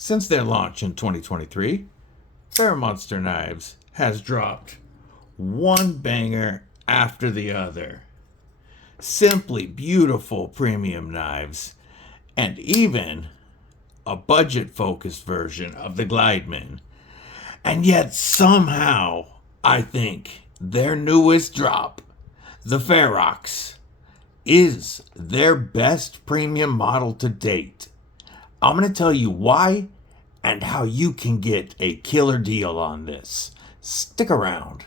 Since their launch in 2023, FerraMonster Knives has dropped one banger after the other. Simply beautiful premium knives, and even a budget-focused version of the Glideman. And yet somehow, I think, their newest drop, the Ferrox, is their best premium model to date. I'm going to tell you why and how you can get a killer deal on this. Stick around.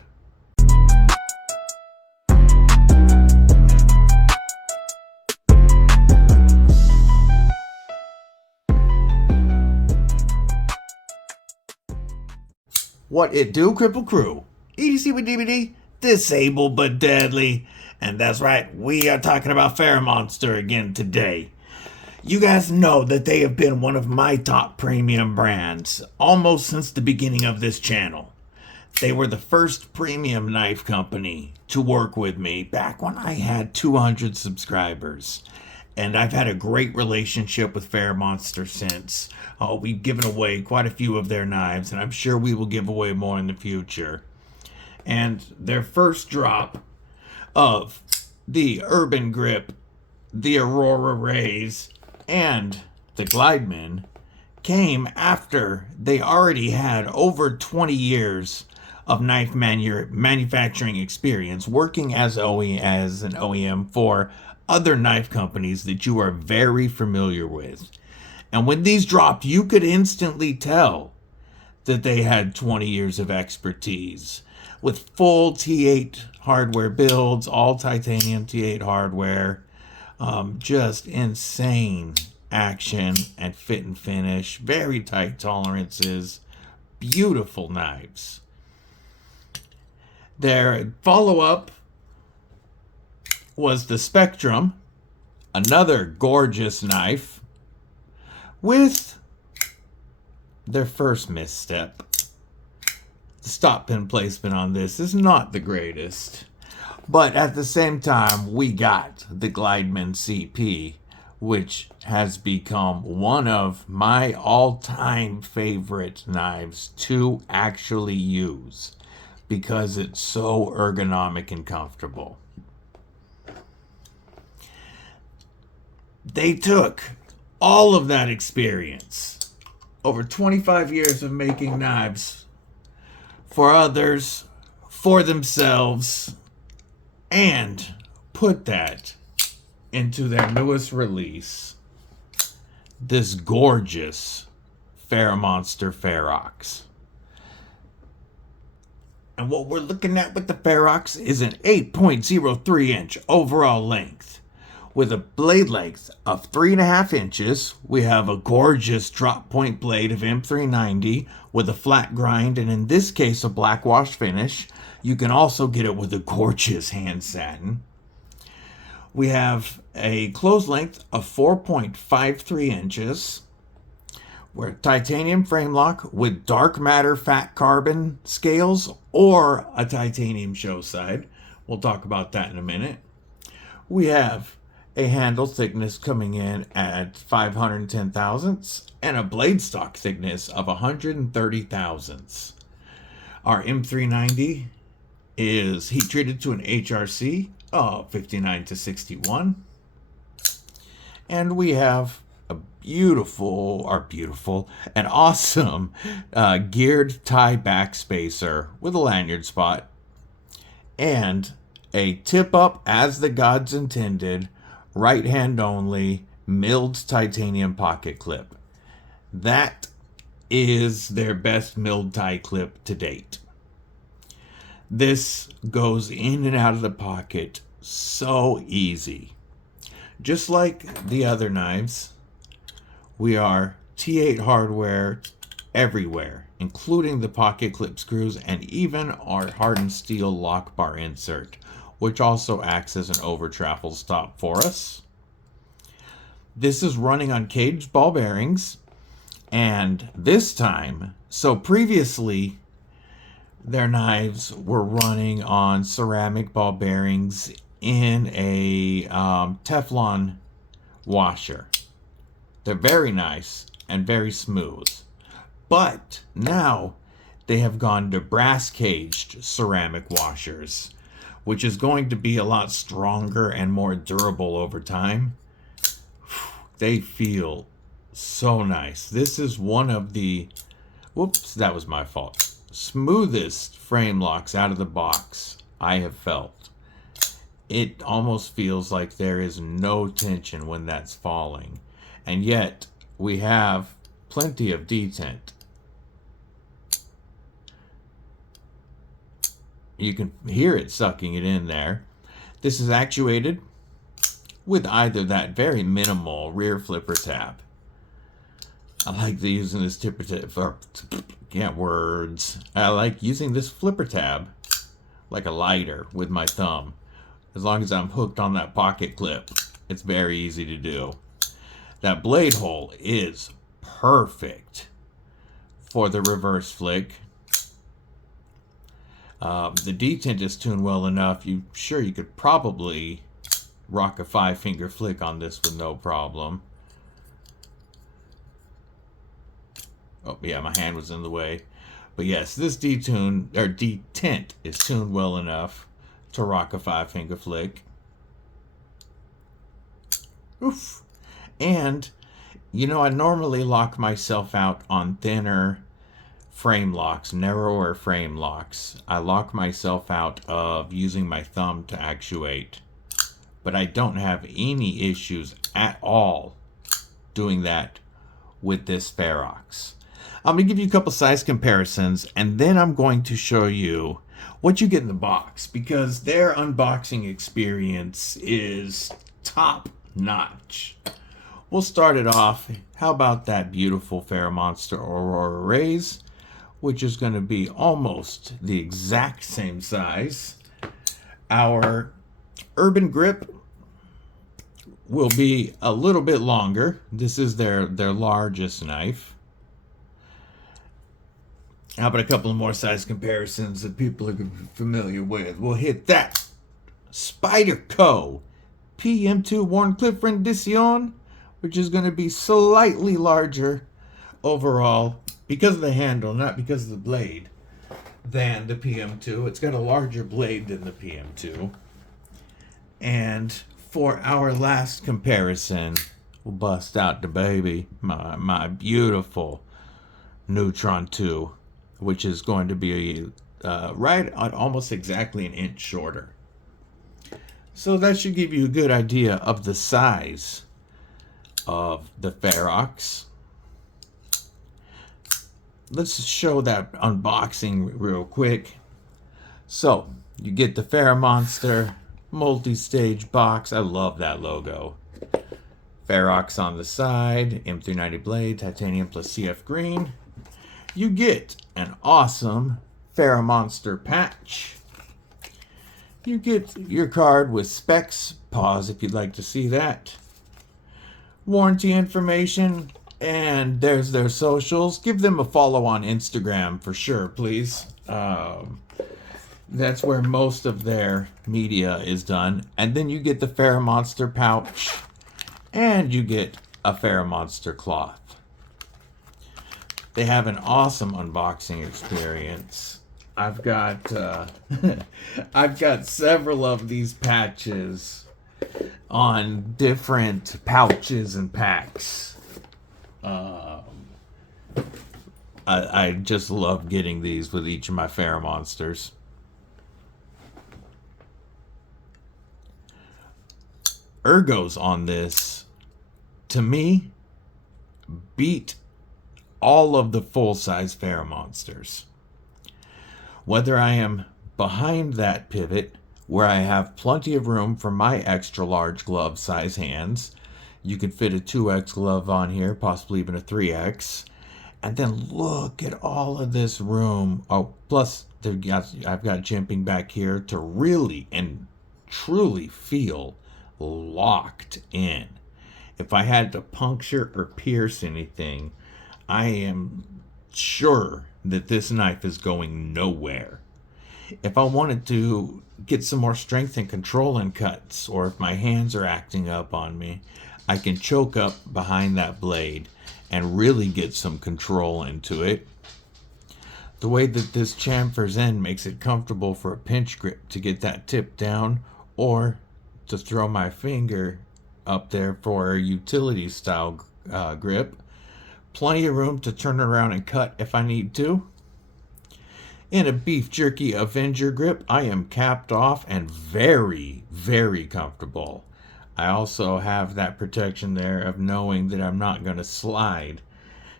What it do, Kripple Krew? EDC with DVD, disabled but deadly. And that's right, we are talking about FerraMonster again today. You guys know that they have been one of my top premium brands almost since the beginning of this channel. They were the first premium knife company to work with me back when I had 200 subscribers. And I've had a great relationship with FerraMonster since. We've given away quite a few of their knives, and I'm sure we will give away more in the future. And their first drop of the Urban Grip, the Aurora Rays, and the Glideman came after they already had over 20 years of knife manufacturing experience working as an OEM for other knife companies that you are very familiar with. And when these dropped, you could instantly tell that they had 20 years of expertise with full T8 hardware builds, all titanium T8 hardware. Just insane action and fit and finish, very tight tolerances, beautiful knives. Their follow-up was the Spectrum, another gorgeous knife, with their first misstep. The stop pin placement on this is not the greatest. But at the same time, we got the Glideman CP, which has become one of my all-time favorite knives to actually use because it's so ergonomic and comfortable. They took all of that experience, over 25 years of making knives for others, for themselves, and put that into their newest release, this gorgeous FerraMonster Ferrox. And what we're looking at with the Ferrox is an 8.03 inch overall length. With a blade length of 3.5 inches, we have a gorgeous drop point blade of M390 with a flat grind, and in this case a Blackwash finish. You can also get it with a gorgeous hand satin. We have a close length of 4.53 inches. We're a titanium frame lock with dark matter fat carbon scales or a titanium show side. We'll talk about that in a minute. We have a handle thickness coming in at 510 thousandths and a blade stock thickness of 130 thousandths. Our M390 is heat treated to an HRC of 59 to 61. And we have an awesome geared tie backspacer with a lanyard spot and a tip up as the gods intended, right hand only, milled titanium pocket clip. That is their best milled tie clip to date. This goes in and out of the pocket so easy. Just like the other knives, we are T8 hardware everywhere, including the pocket clip screws and even our hardened steel lock bar insert, which also acts as an over travel stop for us. This is running on caged ball bearings, and this time, so previously their knives were running on ceramic ball bearings in a Teflon washer. They're very nice and very smooth. But now they have gone to brass caged ceramic washers, which is going to be a lot stronger and more durable over time. They feel so nice. This is one of the, whoops, that was my fault, smoothest frame locks out of the box I have felt. It almost feels like there is no tension when that's falling. And yet we have plenty of detent. You can hear it sucking it in there. This is actuated with either that very minimal rear flipper tab. I like using this tipper tab for, can't words. I like using this flipper tab like a lighter with my thumb. As long as I'm hooked on that pocket clip, it's very easy to do. That blade hole is perfect for the reverse flick. The detent is tuned well enough. You could probably rock a 5-finger flick on this with no problem. Oh yeah, my hand was in the way. But yes, this detent is tuned well enough to rock a 5-finger flick. Oof. And, you know, I normally lock myself out on thinner frame locks, narrower frame locks. I lock myself out of using my thumb to actuate. But I don't have any issues at all doing that with this Ferrox. I'm going to give you a couple size comparisons, and then I'm going to show you what you get in the box, because their unboxing experience is top notch. We'll start it off. How about that beautiful FerraMonster Aurora Rays, which is going to be almost the exact same size. Our Urban Grip will be a little bit longer. This is their largest knife. How about a couple of more size comparisons that people are familiar with? We'll hit that Spyderco PM2 Warncliffe Rendition, which is going to be slightly larger overall because of the handle, not because of the blade, than the PM2. It's got a larger blade than the PM2. And for our last comparison, we'll bust out the baby, my beautiful Neutron 2, which is going to be right on almost exactly an inch shorter. So that should give you a good idea of the size of the Ferrox. Let's show that unboxing real quick. So you get the FerraMonster multi-stage box. I love that logo. Ferrox on the side, M390 blade, titanium plus CF green. You get an awesome FerraMonster patch. You get your card with specs. Pause if you'd like to see that. Warranty information, and there's their socials. Give them a follow on Instagram for sure, please. That's where most of their media is done. And then you get the FerraMonster pouch, and you get a FerraMonster cloth. They have an awesome unboxing experience. I've got I've got several of these patches on different pouches and packs. I just love getting these with each of my FerraMonsters. Ergos on this, to me, beat all of the full-size FerraMonsters. Whether I am behind that pivot, where I have plenty of room for my extra large glove size hands, you could fit a 2X glove on here, possibly even a 3X. And then look at all of this room. Oh, plus I've got jimping back here to really and truly feel locked in. If I had to puncture or pierce anything, I am sure that this knife is going nowhere. If I wanted to get some more strength and control in cuts, or if my hands are acting up on me, I can choke up behind that blade and really get some control into it. The way that this chamfers in makes it comfortable for a pinch grip to get that tip down, or to throw my finger up there for a utility style grip. Plenty of room to turn around and cut if I need to. In a beef jerky Avenger grip, I am capped off and very, very comfortable. I also have that protection there of knowing that I'm not going to slide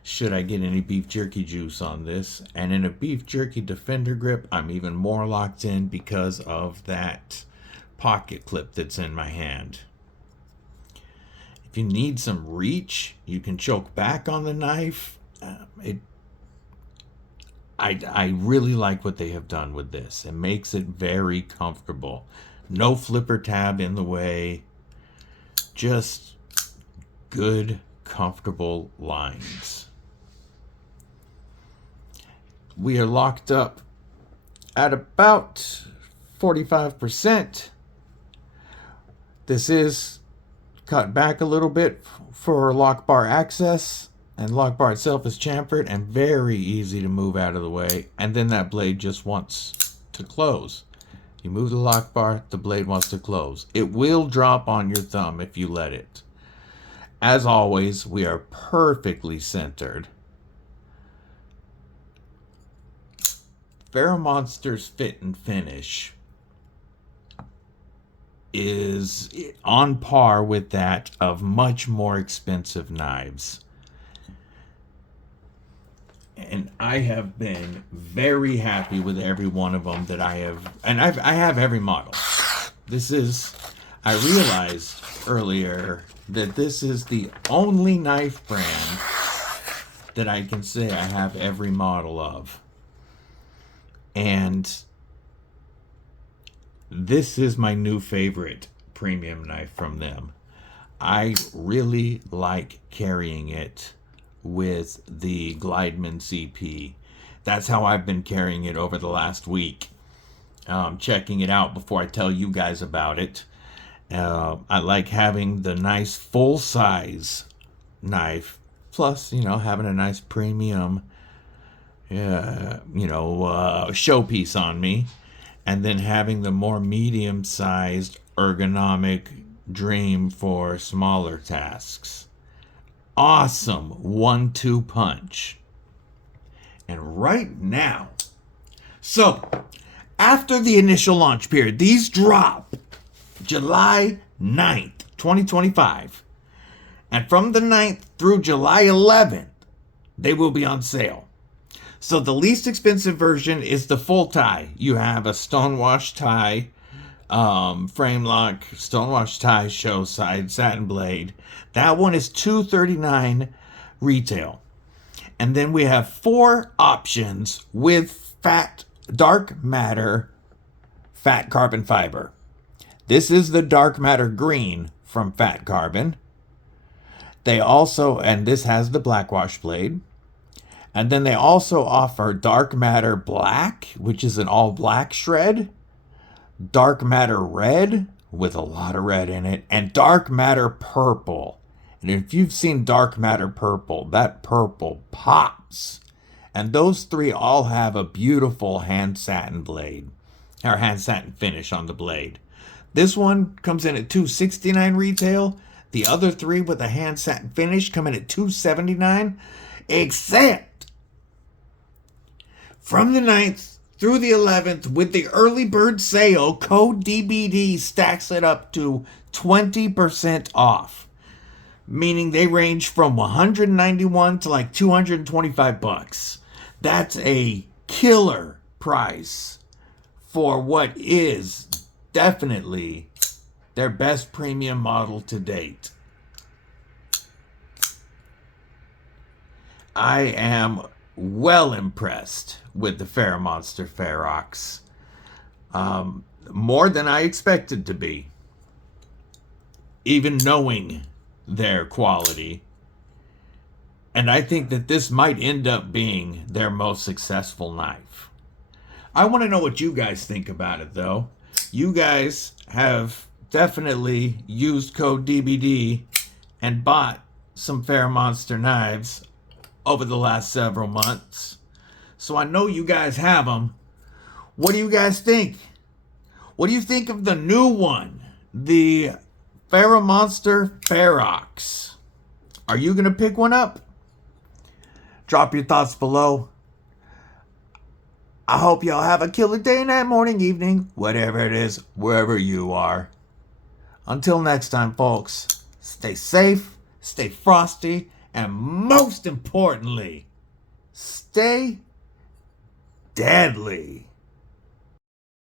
should I get any beef jerky juice on this. And in a beef jerky Defender grip, I'm even more locked in because of that pocket clip that's in my hand. If you need some reach, you can choke back on the knife. I really like what they have done with this. It makes it very comfortable. No flipper tab in the way. Just good, comfortable lines. We are locked up at about 45%. This is cut back a little bit for lock bar access, and lock bar itself is chamfered and very easy to move out of the way, and then that blade just wants to close. You move the lock bar, the blade wants to close. It will drop on your thumb if you let it. As always, we are perfectly centered. FerraMonster's fit and finish is on par with that of much more expensive knives. And I have been very happy with every one of them that I have. And I have every model. I realized earlier that this is the only knife brand that I can say I have every model of. And this is my new favorite premium knife from them. I really like carrying it with the Glideman CP. That's how I've been carrying it over the last week. Checking it out before I tell you guys about it. I like having the nice full-size knife, plus, having a nice premium showpiece on me, and then having the more medium-sized ergonomic Dream for smaller tasks. Awesome 1-2 punch. And right now, so after the initial launch period, these drop July 9th, 2025. And from the 9th through July 11th, they will be on sale. So the least expensive version is the full tie. You have a stonewash tie, frame lock, stonewash tie, show side, satin blade. That one is $239 retail. And then we have 4 options with dark matter fat carbon fiber. This is the dark matter green from Fat Carbon. They also, and this has the Blackwash blade. And then they also offer dark matter black, which is an all black shred, dark matter red with a lot of red in it, and dark matter purple. And if you've seen dark matter purple, that purple pops. And those 3 all have a beautiful hand satin blade, or hand satin finish on the blade. This one comes in at $269 retail. The other 3 with a hand satin finish come in at $279, except from the 9th through the 11th, with the early bird sale, code DBD stacks it up to 20% off. Meaning they range from $191 to like $225. That's a killer price for what is definitely their best premium model to date. I am well impressed with the FerraMonster Ferrox. More than I expected to be. Even knowing their quality. And I think that this might end up being their most successful knife. I want to know what you guys think about it, though. You guys have definitely used code DBD and bought some FerraMonster knives over the last several months, so I know you guys have them. What do you guys think? What do you think of the new one, the FerraMonster Ferrox? Are you going to pick one up? Drop your thoughts below. I hope y'all have a killer day, night, morning, evening, whatever it is, wherever you are. Until next time, folks, stay safe, stay frosty, and most importantly, stay deadly.